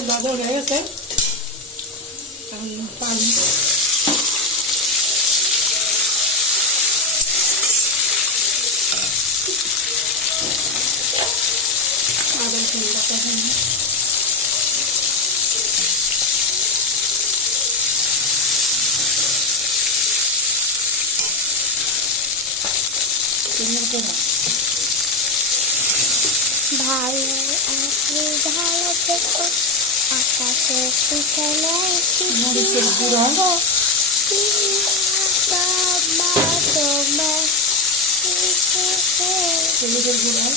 পেঁয়াজ ভাজা হয়ে গেছে, পানি আদা রসুন বাটা এখানে ভালো আপনি ভালো থেকো আকাশে পিছনে মরিচের গুঁড়া হলুদের গুঁড়া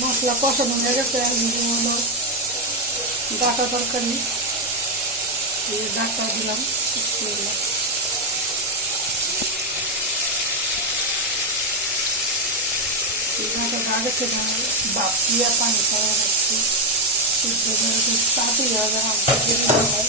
মশলা কষানো হয়ে গেছে। হলো ডাটা তরকারি, ডাটা দিলাম, ডাটা আগে থেকে বাপ দিয়া পানি খাওয়া যাচ্ছে, তাড়াতাড়ি হয়ে যাবে হয়।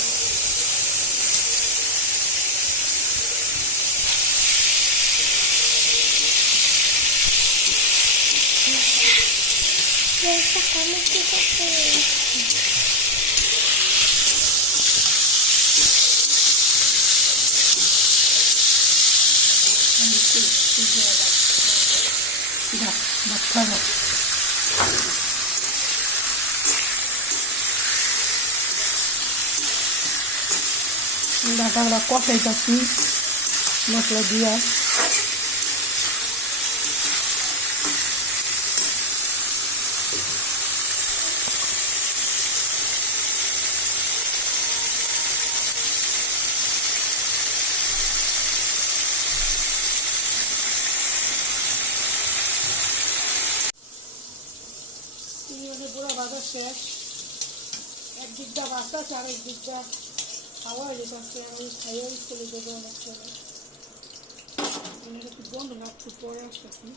ডাটাগুলা কষাইতেছি মশলা দিয়া, পুরো বাজার শেষ, একদিকটা বাচ্চা আছে আর একদিকটা খাওয়া হয়ে যেতেছে। আমি খাইয়া স্কুলে যাবো অনেক সময়, একটু বন্ধ না, একটু পরে আসতেছি।